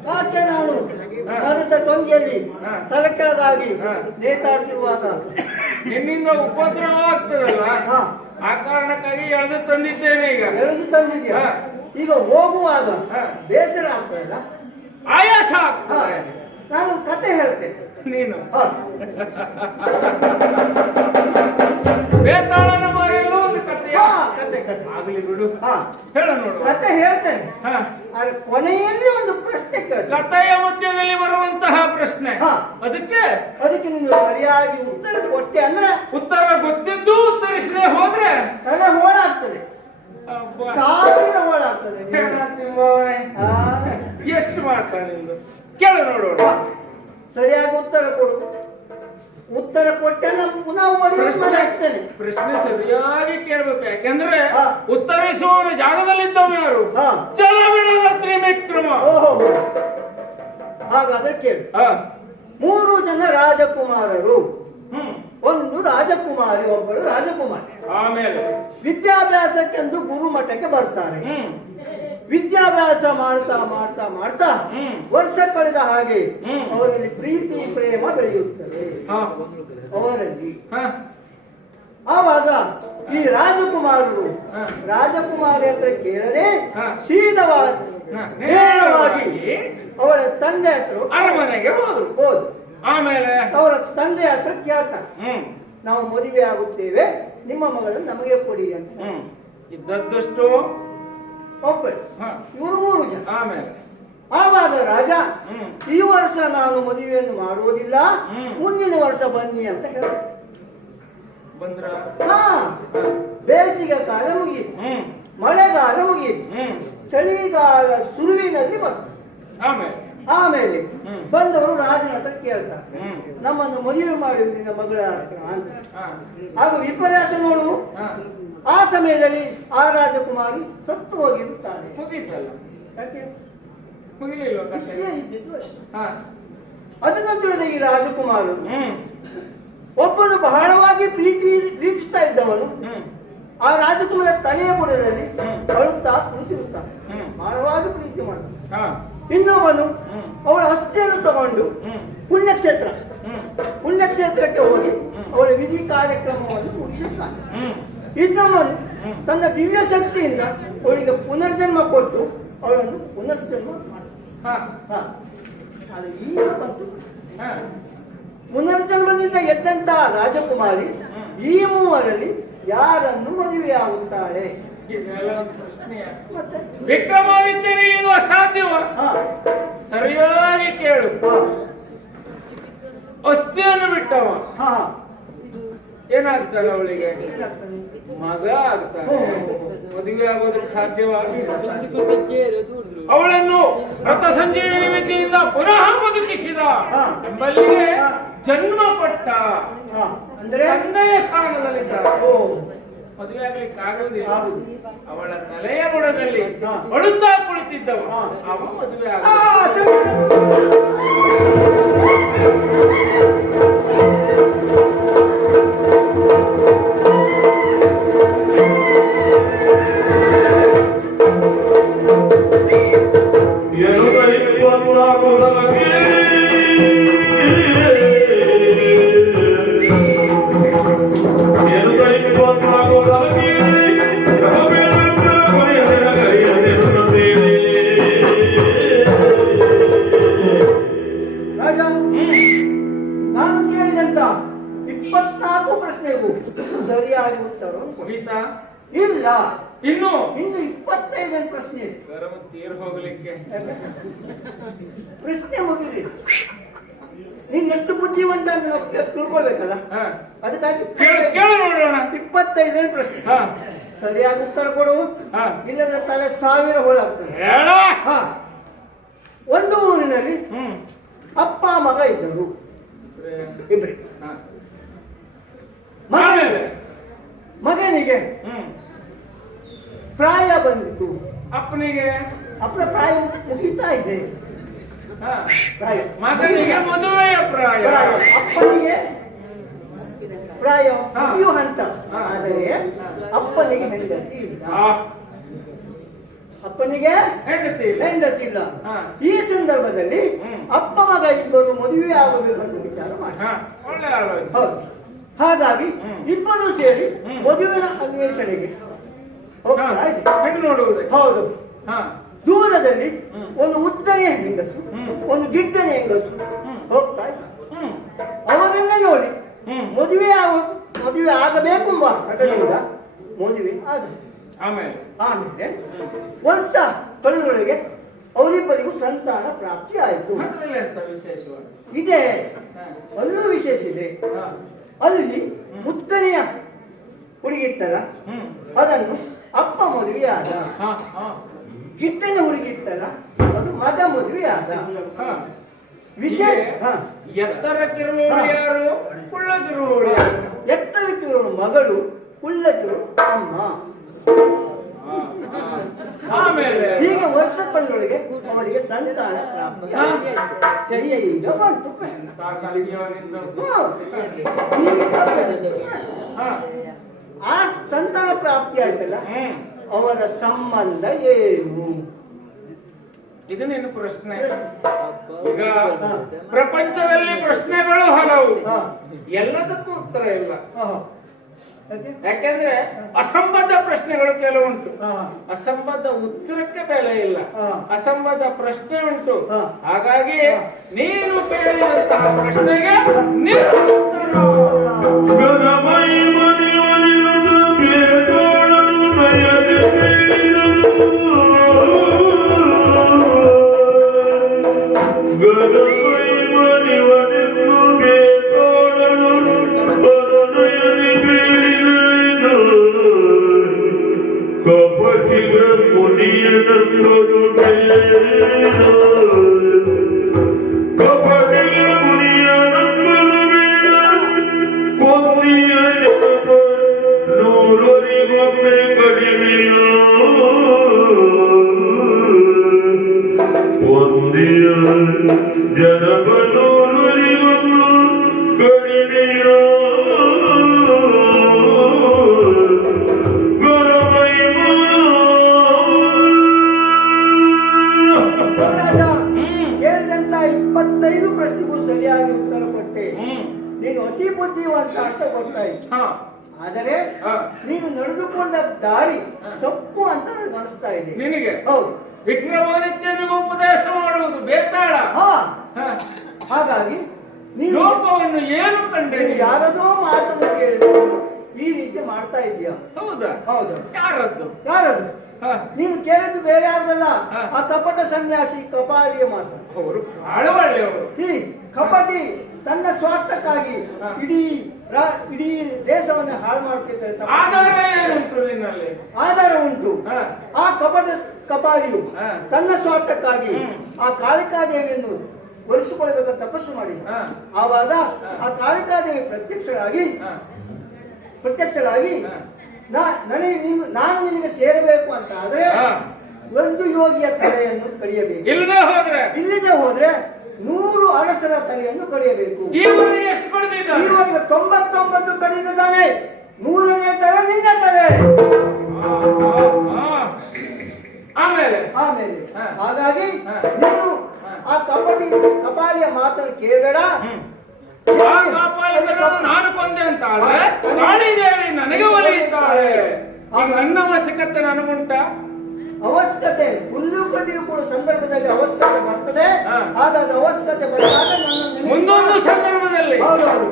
ಯಾಕೆ ನಾನು ಮರದ ಟೊಂಗಿಯಲ್ಲಿ ತಲೆ ಕೆಳಗಾಗಿ ನೇತಾಡ್ತಿರುವಾಗ ನಿನ್ನಿಂದ ಉಪದ್ರವ ಆಗ್ತದಲ್ಲ, ಆ ಕಾರಣಕ್ಕಾಗಿ ಎಳೆದು ತಂದಿದ್ದೇನೆ. ಈಗ ಎಳೆದು ತಂದಿದ್ಯಾ? ಈಗ ಹೋಗುವಾಗ ಹಾ. ಬೇಸರ ಆಗ್ತದಲ್ಲ, ಆಯಾಸ ಆಗ್ತದೆ. ನಾನು ಕತೆ ಹೇಳ್ತೇನೆ. ನೀನು ಹಾ. ಬೇತಾಳನ ಬಾಯಲ್ಲೂ ಒಂದು ಕಥೆಯ ಹಾ, ಕತೆ ಕತೆ ಆಗ್ಲಿ ಬಿಡು. ಹಾ, ಹೇಳ ನೋಡು. ಕತೆ ಹೇಳ್ತೇನೆ. ಹಾ. ಆದ್ರೆ ಕೊನೆಯಲ್ಲಿ ಒಂದು ಪ್ರಶ್ನೆ ಕೇಳ್ತೇನೆ. ಕಥೆಯ ಮಧ್ಯದಲ್ಲಿ ಬರುವಂತಹ ಪ್ರಶ್ನೆ. ಹಾ. ಅದಕ್ಕೆ ನೀನು ಸರಿಯಾಗಿ ಉತ್ತರ ಕೊಟ್ಟೆ ಅಂದ್ರೆ ಉತ್ತರ ಗೊತ್ತಿದ್ದು ಉತ್ತರಿಸದೆ ಹೋದ್ರೆ ತಲೆ ಹೋಳಾಗ್ತದೆ, ಅಬ್ಬಾ. 1000 ಹೋಳಾಗ್ತದೆ. ಹೇಳ ನಿಮ್ಮವನೇ. ಹಾ. ಎಷ್ಟು ಮಾಡ್ತಾನೆ ನಿಂದು? ಕೇಳು ನೋಡೋಣ. ಹಾ. ಸರಿಯಾಗಿ ಉತ್ತರ ಕೊಡು. ಉತ್ತರ ಕೊಟ್ಟೆ ನಾನು ಪುನಃ ಆಗ್ತೇನೆ. ಪ್ರಶ್ನೆ ಸರಿಯಾಗಿ ಕೇಳ್ಬೇಕು. ಯಾಕೆಂದ್ರೆ ಹಾ. ಉತ್ತರಿಸುವವನ ಜಾಗದಲ್ಲಿದ್ದವ ಯಾರು? ಹಾ. ಚಲ ಬಿಡದ ತ್ರಿವಿಕ್ರಮ. ಓಹೋ, ಹಾಗಾದ್ರೆ ಕೇಳು. ಹಾ. 3 ಜನ ರಾಜಕುಮಾರರು, ಹ್ಮ್. ಒಂದು ರಾಜಕುಮಾರಿ, ಒಬ್ಬಳು ರಾಜಕುಮಾರಿ. ಆಮೇಲೆ ವಿದ್ಯಾಭ್ಯಾಸಕ್ಕೆಂದು ಗುರುಮಠಕ್ಕೆ ಬರ್ತಾರೆ. ಹ್ಮ್. ವಿದ್ಯಾಭ್ಯಾಸ ಮಾಡ್ತಾ ಮಾಡ್ತಾ ಮಾಡ್ತಾ ಹ್ಮ್. ವರ್ಷ ಕಳೆದ ಹಾಗೆ ಹ್ಮ್. ಅವರಲ್ಲಿ ಪ್ರೀತಿ ಪ್ರೇಮ ಬೆಳೆಯುತ್ತದೆ ಹಾ. ಅವರಲ್ಲಿ. ಹಾ. ಆವಾಗ ಈ ರಾಜಕುಮಾರರು ಹಾ. ರಾಜಕುಮಾರಿ ಹತ್ರ ಕೇಳದೆ ಹಾ. ಸೀದವಾಗಿ ಹಾ. ನೇರವಾಗಿ ಅವಳ ತಂದೆ ಹತ್ರ ಅರಮನೆಗೆ ಹೋದ್ರು. ಹೋದ್ರು. ಆಮೇಲೆ ಅವರ ತಂದೆ ಹತ್ರ ಕೇಳ್ತಾರೆ, ಹ್ಮ್. ನಾವು ಮದುವೆ ಆಗುತ್ತೇವೆ, ನಿಮ್ಮ ಮಗಳನ್ನು ನಮಗೆ ಕೊಡಿ ಅಂತ. ಹ್ಮ್. ಇದ್ದದ್ದಷ್ಟು. ಒಬ್ಬಳು, ಹಾ. ಇವರು 3 ಜನ. ಆಮೇಲೆ ಆವಾಗ ರಾಜ, ಹ್ಮ್. ಈ ವರ್ಷ ನಾನು ಮದುವೆಯನ್ನು ಮಾಡುವುದಿಲ್ಲ, ಹ್ಮ್. ಮುಂದಿನ ವರ್ಷ ಬನ್ನಿ ಅಂತ ಹೇಳ. ಬಂದ್ರ. ಹಾ, ಬೇಸಿಗೆ ಕಾಲ ಮುಗಿಯಿತು, ಹ್ಮ್. ಮಳೆಗಾಲ ಮುಗಿಯಿತು, ಹ್ಮ್. ಚಳಿಗಾಲ ಸುರುವಿನಲ್ಲಿ ಬಂತು. ಆಮೇಲೆ ಆಮೇಲೆ ಹ್ಮ್. ಬಂದವರು ರಾಜನ ಹತ್ರ ಕೇಳ್ತಾರೆ, ಹ್ಮ್. ನಮ್ಮನ್ನು ಮದುವೆ ಮಾಡಿ ನಿನ್ನ ಮಗಳ ಹತ್ರ ಅಂತ. ಹಾ. ಆಗ ವಿಪರ್ಯಾಸ ನೋಡು, ಹಾ. ಆ ಸಮಯದಲ್ಲಿ ಆ ರಾಜಕುಮಾರಿ ಸತ್ತು ಹೋಗಿರುತ್ತಾಳೆ. ಮುಗೀತಲ್ಲ. ಯಾಕೆ? ಮುಗಿಲಿಲ್ವ ವಿಷಯ ಕಥೆ? ಇದ್ದಿದ್ದು ಅದು. ಹಾ. ಅದನ್ನು ತಿಳಿದ ಈ ರಾಜಕುಮಾರರು, ಹ್ಮ್. ಒಬ್ಬನು ಬಹಳವಾಗಿ ಪ್ರೀತಿಸ್ತಾ ಇದ್ದವನು ಹ್ಮ್. ಆ ರಾಜಕುಮಾರ ತಲೆಯ ಬುಡದಲ್ಲಿ ಹ್ಮ್. ಅಳುತ್ತಾ ಕುಳಿತಿರುತ್ತಾನೆ, ಹ್ಮ್. ಬಹಳವಾಗಿ ಪ್ರೀತಿ ಮಾಡ್ತಾನೆ. ಹಾ. ಇನ್ನೊಬ್ಬನು ಹ್ಮ್. ಅವಳ ಅಸ್ಥಿಯನ್ನು ತಗೊಂಡು ಹ್ಮ್. ಪುಣ್ಯಕ್ಷೇತ್ರಕ್ಕೆ ಹೋಗಿ ಅವಳ ವಿಧಿ ಕಾರ್ಯಕ್ರಮವನ್ನು ಮುಗಿಸುತ್ತಾನೆ. ಹ್ಮ್. ಇನ್ನೊಬ್ಬನು ತನ್ನ ದಿವ್ಯ ಶಕ್ತಿಯಿಂದ ಅವಳಿಗೆ ಪುನರ್ಜನ್ಮ ಕೊಟ್ಟು ಅವಳನ್ನು ಪುನರ್ಜನ್ಮ ಮಾಡ್ತಾನೆ. ಹಾ. ಅದು ಈಗ ಬಂತು. ಹಾ. ಪುನರ್ಜನ್ಮದಿಂದ ಎದ್ದಂತ ರಾಜಕುಮಾರಿ ಈ 3ರಲ್ಲಿ ಯಾರನ್ನು ಮದುವೆಯಾಗುತ್ತಾಳೆ? ಇದೆಲ್ಲ ಒಂದು ಪ್ರಶ್ನೆಯ. ಮತ್ತೆ ವಿಕ್ರಮಾದಿತ್ಯನಿಗೆ ಇದು ಅಸಾಧ್ಯವ? ಹಾ, ಸರಿಯಾಗಿ ಕೇಳು. ಹಾ, ಅಸ್ಥಿಯನ್ನು ಬಿಟ್ಟವ ಹಾ, ಏನಾಗ್ತಾನೆ ಅವಳಿಗೆ? ಏನಾಗ್ತಾನೆ? ಮಗ ಆಗ್ತಾನೆ. ಹ್ಮ್. ಮದುವೆ ಆಗೋದಕ್ಕೆ ಸಾಧ್ಯವಾ? ಇಲ್ಲ, ಸಾಧ್ಯ. ಅವಳನ್ನು ರಥ ಸಂಜೀವಿನಿ ವಿದ್ಯೆಯಿಂದ ಪುನಃ ಬದುಕಿಸಿದ ಹಾ. ಎಂಬಲ್ಲಿಗೆ ಹಾ. ಜನ್ಮ ಪಟ್ಟ ಹಾ, ಅಂದ್ರೆ ತಂದೆಯ ಸ್ಥಾನದಲ್ಲಿದ್ದ. ಓ, ಮದುವೆ ಆಗ್ಲಿಕ್ಕೆ ಆಗುವುದಿಲ್ಲ. ಆಗುದು. ಅವಳ ತಲೆಯ ಬುಡದಲ್ಲಿ ಹಾ. ಅಳುತ್ತಾ ಕುಳಿತಿದ್ದವ. ಹಾ. ಅವ ಮದುವೆ ಆ, ಆಗ. ರಾಜ, ನಾನು ಕೇಳಿದಂತ 24 ಪ್ರಶ್ನೆಗೂ ಸರಿಯಾಗಿ ಉತ್ತರ ಮುಗೀತಾ? ಇಲ್ಲ. ಇನ್ನು ಇನ್ನು 25 ಪ್ರಶ್ನೆ ಇದೆ. ಗರಮ ತೀರ್ ಹೋಗ್ಲಿಕ್ಕೆ. ಪ್ರಶ್ನೆ ಮುಗಿಲಿ. ನೀನ್ ಎಷ್ಟು ಬುದ್ಧಿವಂತ ಅಂತ ನಾವು ತಿಳ್ಕೊಳ್ಬೇಕಲ್ಲ, ಹಾ. ಅದಕ್ಕಾಗಿ ಕೇಳು ನೋಡೋಣ. 25 ಪ್ರಶ್ನೆ. ಹಾ. ಸರಿಯಾಗಿ ಉತ್ತರ ಕೊಡು, ಹಾ. ಇಲ್ಲದ್ರೆ ತಲೆ 1000 ಹೋಳಾಗ್ತದೆ. ಹೇಳ. ಹಾ. ಒಂದು ಊರಿನಲ್ಲಿ ಹ್ಮ್. ಅಪ್ಪ ಮಗ ಇದ್ದರು, ಇಬ್ರು. ಹಾ. ಮಗ ಆಮೇಲೆ? ಮಗನಿಗೆ ಹ್ಮ್. ಪ್ರಾಯ ಬಂದಿತು. ಅಪ್ಪನಿಗೆ ಅಪ್ಪನ ಪ್ರಾಯ ಮುಗಿತಾ ಇದೆ. ಹಾ. ಪ್ರಾಯ ಮಗನಿಗೆ ಮದುವೆಯ ಪ್ರಾಯ. ಪ್ರಾಯ. ಅಪ್ಪನಿಗೆ ಪ್ರಾಯ ಹಾ. ಮುಗಿಯುವ ಹಂತ. ಹಾ. ಆದರೆ ಅಪ್ಪನಿಗೆ ಹೆಂಡತಿ ಇಲ್ಲ. ಆ, ಅಪ್ಪನಿಗೆ ಹೆಂಡತಿ ಇಲ್ಲ. ಹೆಂಡತಿ ಇಲ್ಲ. ಹಾ. ಈ ಸಂದರ್ಭದಲ್ಲಿ ಹ್ಮ್. ಅಪ್ಪ ಮಗ ಇಬ್ಬರು ಮದುವೆ ಆಗಬೇಕು ಅಂತ ವಿಚಾರ ಮಾಡಿ. ಹಾ. ಒಳ್ಳೆ ಆಲೋಚನೆ. ಹೌದು. ಹಾಗಾಗಿ ಹ್ಮ್. ಇಬ್ಬರು ಸೇರಿ ಹ್ಮ್. ಮದುವಿನ ಅನ್ವೇಷಣೆಗೆ ಹೋಗ್ತಾ ಇದ್ರು. ಹೆಣ್ಣು ನೋಡುವುದೇ. ಹೌದು. ದೂರದಲ್ಲಿ ಒಂದು ಉದ್ದನೆಯ ಹೆಂಗಸು ಒಂದು ಗಿಡ್ಡನೆಯ ಹೆಂಗಸು ಹೋಗ್ತಾ ಇದ್ದ. ಅವರನ್ನೇ ನೋಡಿ ಮದುವೆ ಆಗಬೇಕು ಎಂಬ ಹಠದಿಂದ ಮದುವೆ ಆದ. ಆಮೇಲೆ ವರ್ಷ ಕಳೆದೊಳಗೆ ಅವರಿಬ್ಬರಿಗೂ ಸಂತಾನ ಪ್ರಾಪ್ತಿ ಆಯಿತು. ಇದೆ ಅಲ್ಲೂ ವಿಶೇಷ ಇದೆ. ಅಲ್ಲಿ ಮುತ್ತನೆಯ ಹುಡುಗಿ ಇತ್ತಲ್ಲ ಅದನ್ನು ಅಪ್ಪ ಮದುವೆ ಆದ. ಗಿಟ್ಟನ ಹುಡುಗಿ ಇತ್ತಲ್ಲ ಅದು ಮಗ ಮದುವೆ ಆದ. ವಿಶೇಷ ಎತ್ತರಕ್ಕಿರುವವಳು ಯಾರು, ಕುಳ್ಳಕ್ಕಿರುವವಳು ಯಾರು? ಎತ್ತರಕ್ಕಿರುವವಳು ಮಗಳು, ಕುಳ್ಳಕ್ಕಿರುವವಳು ಅಮ್ಮ. ಹೀಗೆ ವರ್ಷ ಕಳೆದೊಳಗೆ ಅವರಿಗೆ ಸಂತಾನ ಪ್ರಾಪ್ತಿ ಈಗ ಬಂತು. ಆ ಸಂತಾನ ಪ್ರಾಪ್ತಿ ಆಯ್ತಲ್ಲ ಅವರ ಸಂಬಂಧ ಏನು? ಇದು ನಿನ್ನ ಪ್ರಶ್ನೆ. ಈಗ ಪ್ರಪಂಚದಲ್ಲಿ ಪ್ರಶ್ನೆಗಳು ಹಲವು, ಎಲ್ಲದಕ್ಕೂ ಉತ್ತರ ಇಲ್ಲ. ಯಾಕೆಂದ್ರೆ ಅಸಂಬದ್ಧ ಪ್ರಶ್ನೆಗಳು ಕೆಲವುಂಟು, ಅಸಂಬದ್ಧ ಉತ್ತರಕ್ಕೆ ಬೆಲೆ ಇಲ್ಲ. ಅಸಂಬದ್ಧ ಪ್ರಶ್ನೆ ಉಂಟು. ಹಾಗಾಗಿ ನೀನು ಕೇಳಿದಂತಹ ಪ್ರಶ್ನೆಗೆ ಕೇಳಿದಂತ 25 ಪ್ರಶ್ನೆಗೂ ಸರಿಯಾಗಿ ಉತ್ತರ ಕೊಟ್ಟೆ. ನೀನು ಅತಿ ಬುದ್ಧಿವಂತ ಅಂತ ಗೊತ್ತಾಯ್ತು. ಆದರೆ ನೀನು ನಡೆದುಕೊಂಡ ದಾರಿ ತಪ್ಪು ಅಂತ ನನಗೆ ಅನಿಸ್ತಾ ಇದೆ. ನಿನಗೆ ಹೌದು, ವಿಕ್ರಮಾದಿತ್ಯನಿಗೆ ಉಪದೇಶ ಮಾಡುವುದು ಬೇತಾಳ. ಹಾಗಾಗಿ ನೀನು ಲೋಪವನ್ನು ಏನು ಕಂಡೆ? ಯಾರದೋ ಮಾತನ್ನು ಕೇಳಿದ್ರು ಈ ರೀತಿ ಮಾಡ್ತಾ ಇದೀಯ. ಹೌದಾ? ಹೌದು. ಯಾರದ್ದು? ನೀನು ಕೇಳಿದ್ದು ಬೇರೆ ಯಾರ್ದಲ್ಲ, ಆ ಕಪಟ ಸನ್ಯಾಸಿ ಕಪಾಲಿಯ ಮಾತು. ಅವರು ಬಹಳ ಒಳ್ಳೆಯವರು. ಈ ಕಪಟಿ ತನ್ನ ಸ್ವಾರ್ಥಕ್ಕಾಗಿ ಇಡೀ ದೇಶವನ್ನು ಹಾಳು ಮಾಡ್ತಿದ್ದಾರೆ. ಆಧಾರ ಉಂಟು. ಆ ಕಪಾಲಿಯು ತನ್ನ ಸ್ವಾರ್ಥಕ್ಕಾಗಿ ಆ ಕಾಳಿಕಾದೇವಿಯನ್ನು ಒಲಿಸಿಕೊಳ್ಳಬೇಕಂತ ತಪಸ್ಸು ಮಾಡಿದ. ಆವಾಗ ಆ ಕಾಳಿಕಾದೇವಿ ಪ್ರತ್ಯಕ್ಷರಾಗಿ ನಾನು ನಿನಗೆ ಸೇರಬೇಕು ಅಂತ ಆದ್ರೆ ಒಂದು ಯೋಗಿಯ ತಲೆಯನ್ನು ಕಡಿಯಬೇಕು. ಇಲ್ಲದೆ ಹೋದ್ರೆ 100 ಅರಸರ ತಲೆಯನ್ನು ಕಡಿಯಬೇಕು. ಇವಾಗ 99 ಕಡಿದಿದ್ದಾನೆ, 100ನೇ ತಲೆ ನಿನ್ನ ತಲೆ. ಆಮೇಲೆ ಹಾಗಾಗಿ ನೀನು ಆ ಕಪಾಲಿಯ ಮಾತನ್ನು ಕೇಳಬೇಡ. ನಾನು ಕೊಂದೆ ಅಂತ ಕಾಳಿದೇವಿ ನನಗೆ ಒಲಿಯುತ್ತಾಳೆ. ನನ್ನ ಅವಶ್ಯಕತೆ ನನಗುಂಟ? ಅವಶ್ಯಕತೆ ಹುಲ್ಲು ಕಡ್ಡಿಯು ಕೂಡ ಸಂದರ್ಭದಲ್ಲಿ ಅವಶ್ಯಕತೆ ಬರ್ತದೆ. ಹಾಗಾದ ಅವಶ್ಯಕತೆ ಬಂದಾಗ ಮುಂದೊಂದು ಸಂದರ್ಭದಲ್ಲಿ ಆದರೂ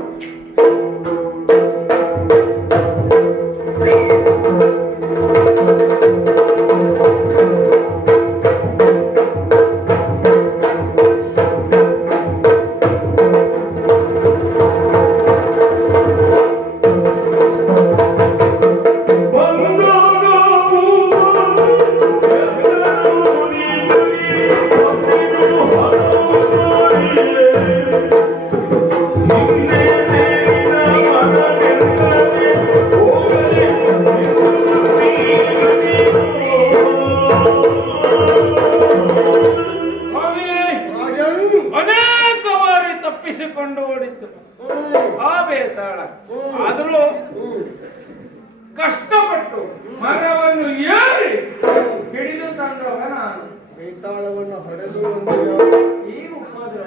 ಕಷ್ಟಪಟ್ಟು ಮರವನ್ನು ಏರಿ ಹಿಡಿದು ತಂದವ ನಾನು. ಬೇತಾಳವನ್ನು ಹೊಡೆದು ಈ ಉಪದ್ರ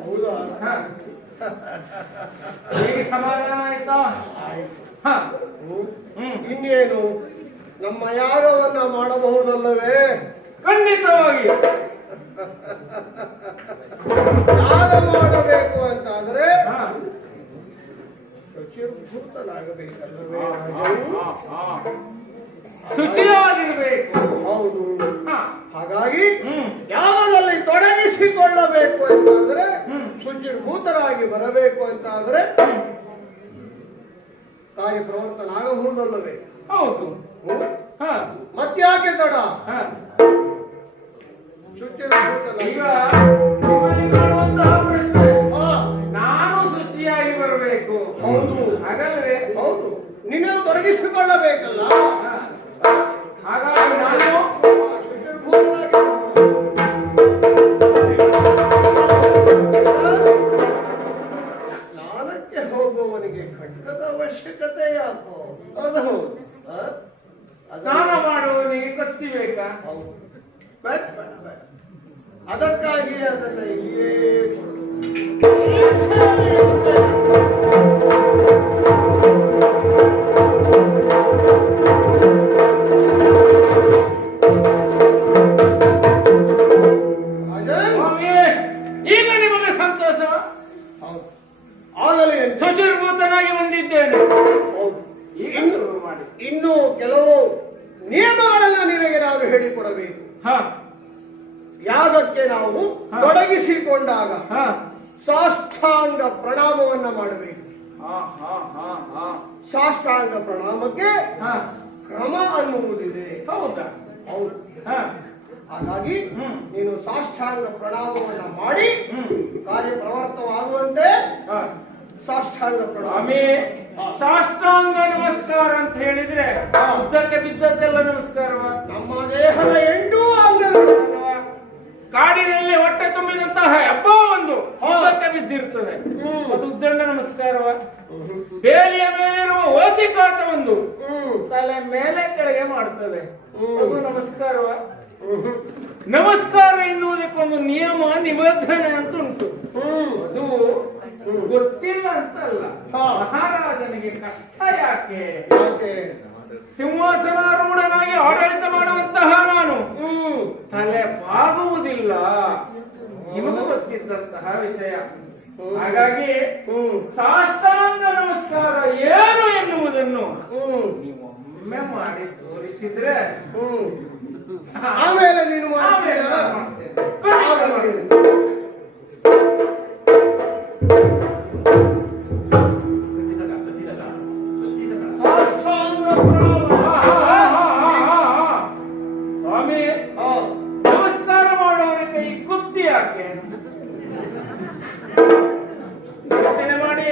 ಹೌದಾ? ಈಗ ಸಮಾಧಾನ ಆಯ್ತಾ? ಇನ್ನೇನು ನಮ್ಮ ಯಾಗವನ್ನ ಮಾಡಬಹುದಲ್ಲವೇ? ಹಾಗೆ ತ್ಯಾಗ ಮಾಡಬೇಕು ಅಂತಾದ್ರೆ ಹಾ. ಶುಚಿರ್ಭೂತನಾಗಬೇಕಲ್ಲವೇ ಶುಚಿಯಾಗಿರ್ಬೇಕು. ಹೌದು. ಹಾ. ಹಾಗಾಗಿ ತ್ಯಾಗದಲ್ಲಿ ತೊಡಗಿಸಿಕೊಳ್ಳಬೇಕು ಅಂತಾದ್ರೆ ಶುಚಿರ್ಭೂತರಾಗಿ ಬರಬೇಕು ಅಂತಾದ್ರೆ ಕಾರ್ಯಪ್ರವರ್ತನಾಗಬಹುದಲ್ಲವೇ? ಹೌದು. ಹಾ. ಮತ್ಯಾಕೆ ತಡ? ಹಾ. ಶುಚಿರ್ಭೂತನಾಗಿ ಈಗ ನಿಮ್ಮಲ್ಲಿ ಕಾಣುವಂತಹ ಪ್ರಶ್ನೆ, ಹಾ, ನಾನು ಶುಚಿಯಾಗಿ ಬರಬೇಕು. ಹೌದು ಹಾಗಲ್ವೇ? ಹೌದು. ನಿನ್ನನ್ನು ತೊಡಗಿಸಿಕೊಳ್ಳಬೇಕಲ್ಲ. ಹಾ. ಹಾಗಾಗಿ ನಾನು ಶುಚಿರ್ಭೂತನಾಗಿ ಸ್ನಾನಕ್ಕೆ ಹೋಗುವವನಿಗೆ ಖಡ್ಗದ ಅವಶ್ಯಕತೆ ಯಾಕೋ? ಹೌದು ಹೌದು. ಆ? ಸ್ನಾನ ಮಾಡುವವನಿಗೆ ಕತ್ತಿ ಬೇಕಾ? ಹೌದು. ಬೇಡ, ಬೇಡ, ಬೇಡ. ಅದಕ್ಕಾಗಿ ಅದನ್ನ ಇಲ್ಲಿಯೇ ಸ್ವಾಮಿಯೇ, ಈಗ ನಿಮಗೆ ಸಂತೋಷ? ಆಗಲಿ. ಶುಚಿರ್ಭೂತನಾಗಿ ಬಂದಿದ್ದೇನೆ. ಹೌದು. ಈಗ ಶುರು ಮಾಡಿ. ಇನ್ನು ಕೆಲವು ನಿಯಮಗಳನ್ನ ನಿನಗೆ ನಾವು ಹೇಳಿಕೊಡಬೇಕು. ಹಾ. ಯಾಗಕ್ಕೆ ನಾವು ಹಾ. ತೊಡಗಿಸಿಕೊಂಡಾಗ ಹಾ. ಸಾಷ್ಟಾಂಗ ಪ್ರಣಾಮವನ್ನ ಮಾಡಬೇಕು. ಹಾ. ಹಾ. ಹಾ. ಹಾ. ಸಾಷ್ಟಾಂಗ ಪ್ರಣಾಮಕ್ಕೆ ಹಾ. ಕ್ರಮ ಅನ್ನುವುದಿದೆ. ಹೌದಾ? ಹೌದು. ಹಾ. ಹಾಗಾಗಿ ಹ್ಮ್. ನೀನು ಸಾಷ್ಟಾಂಗ ಪ್ರಣಾಮವನ್ನ ಮಾಡಿ ಹ್ಮ್. ಕಾರ್ಯಪ್ರವರ್ತವಾಗುವಂತೆ ಹಾ. ಸಾಷ್ಟಾಂಗ ಪ್ರಣಾಮ. ಸ್ವಾಮಿ, ಸಾಷ್ಟಾಂಗ ನಮಸ್ಕಾರ ಅಂತ ಹೇಳಿದ್ರೆ ಹಾ. ಉದ್ದಕ್ಕೆ ಬಿದ್ದದ್ದೆಲ್ಲ ನಮಸ್ಕಾರವ? ನಮ್ಮ ದೇಹದ 8 ಅಂಗಗಳು ಅಲ್ವಾ? ಕಾಡಿನಲ್ಲಿ ಹೊಟ್ಟೆ ತುಂಬಿದಂತಹ ಹಬ್ಬ ಒಂದು ಹಾ. ಉದ್ದಕ್ಕೆ ಬಿದ್ದಿರ್ತದೆ, ಹ್ಮ್. ಅದು ಉದ್ದಂಡ ನಮಸ್ಕಾರವ? ಬೇಲಿಯ ಮೇಲಿರುವ ಓದಿಕಾಟ ಒಂದು ತಲೆ ಮೇಲೆ ಕೆಳಗೆ ಮಾಡ್ತದೆ, ಅದು ನಮಸ್ಕಾರವ? ನಮಸ್ಕಾರ ಎನ್ನುವುದಕ್ಕೊಂದು ನಿಯಮ ನಿಬಂಧನೆ ಅಂತ ಉಂಟು. ಅದು ಗೊತ್ತಿಲ್ಲ ಅಂತಲ್ಲ, ಹಾ. ಮಹಾರಾಜನಿಗೆ ಕಷ್ಟ ಯಾಕೆ? ಯಾಕೆ? ಸಿಂಹಾಸನಾರೂಢನಾಗಿ ಆಡಳಿತ ಮಾಡುವಂತಹ ನಾನು ತಲೆ ಬಾಗುವುದಿಲ್ಲ, ನಿಮಗೂ ಗೊತ್ತಿದ್ದಂತಹ ವಿಷಯ. ಹಾಗಾಗಿ ಸಾಷ್ಟಾಂಗ ನಮಸ್ಕಾರ ಏನು ಎನ್ನುವುದನ್ನು ನೀವು ಒಮ್ಮೆ ಮಾಡಿ ತೋರಿಸಿದ್ರೆ ಆಮೇಲೆ ನೀನು ಆಮೇಲೆ ಮಾಡ್ತೀಯಾ? ನಾನು ಮಾಡ್ತೇನೆ. ಆಗಲಿ. ಸಾಷ್ಟಾಂಗ ಸ್ವಾಮಿ, ಹಾ. ನಮಸ್ಕಾರ ಮಾಡುವವರ ಕೈ ಕುತ್ತಿ ಯಾಕೆ? ಯೋಚನೆ ಮಾಡಿ,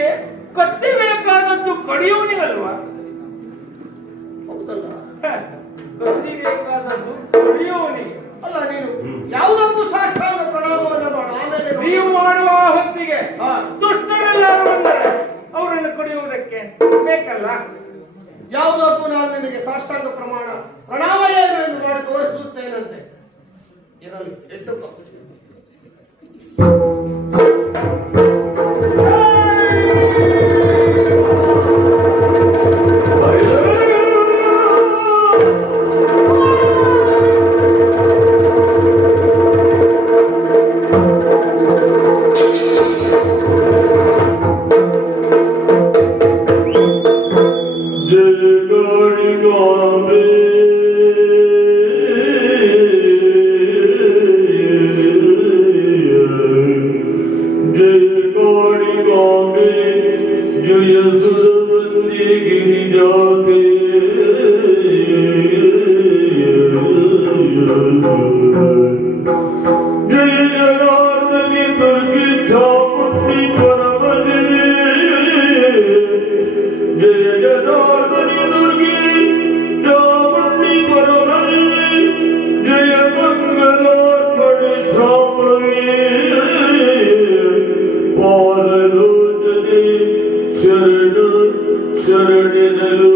ಕತ್ತಿ ಬೇಕಾದದ್ದು ಕಡಿಯುವನಿಗಲ್ವಾ? ಹೌದಲ್ಲ? ಕತ್ತಿ ಬೇಕಾದದ್ದು ಕಡಿಯುವನಿಗೆ. ಅಲ್ಲ, ನೀನು ಯಾವುದೊಂದು ಸಾಷ್ಟಾಂಗ ಪ್ರಣಾಮವನ್ನು ಮಾಡು. ಆಮೇಲೆ ನೀವು ಮಾಡುವ ಹೊತ್ತಿಗೆ ಹಾ. ದುಷ್ಟರೆಲ್ಲರೂ ಬಂದರೆ ಅವರನ್ನು ಕಡಿಯುವುದಕ್ಕೆ ಬೇಕಲ್ಲ? ಯಾವುದಕ್ಕೂ ನಾನು ನಿನಗೆ ಸಾಷ್ಟಾಂಗ ಪ್ರಣಾಮ ಏನು ಎಂದು ಮಾಡಿ ತೋರಿಸುತ್ತೇನಂತೆ. ಇರಲಿ, ಎಷ್ಟುಕೋ. ಶರಣ ಶರಣೆನಲು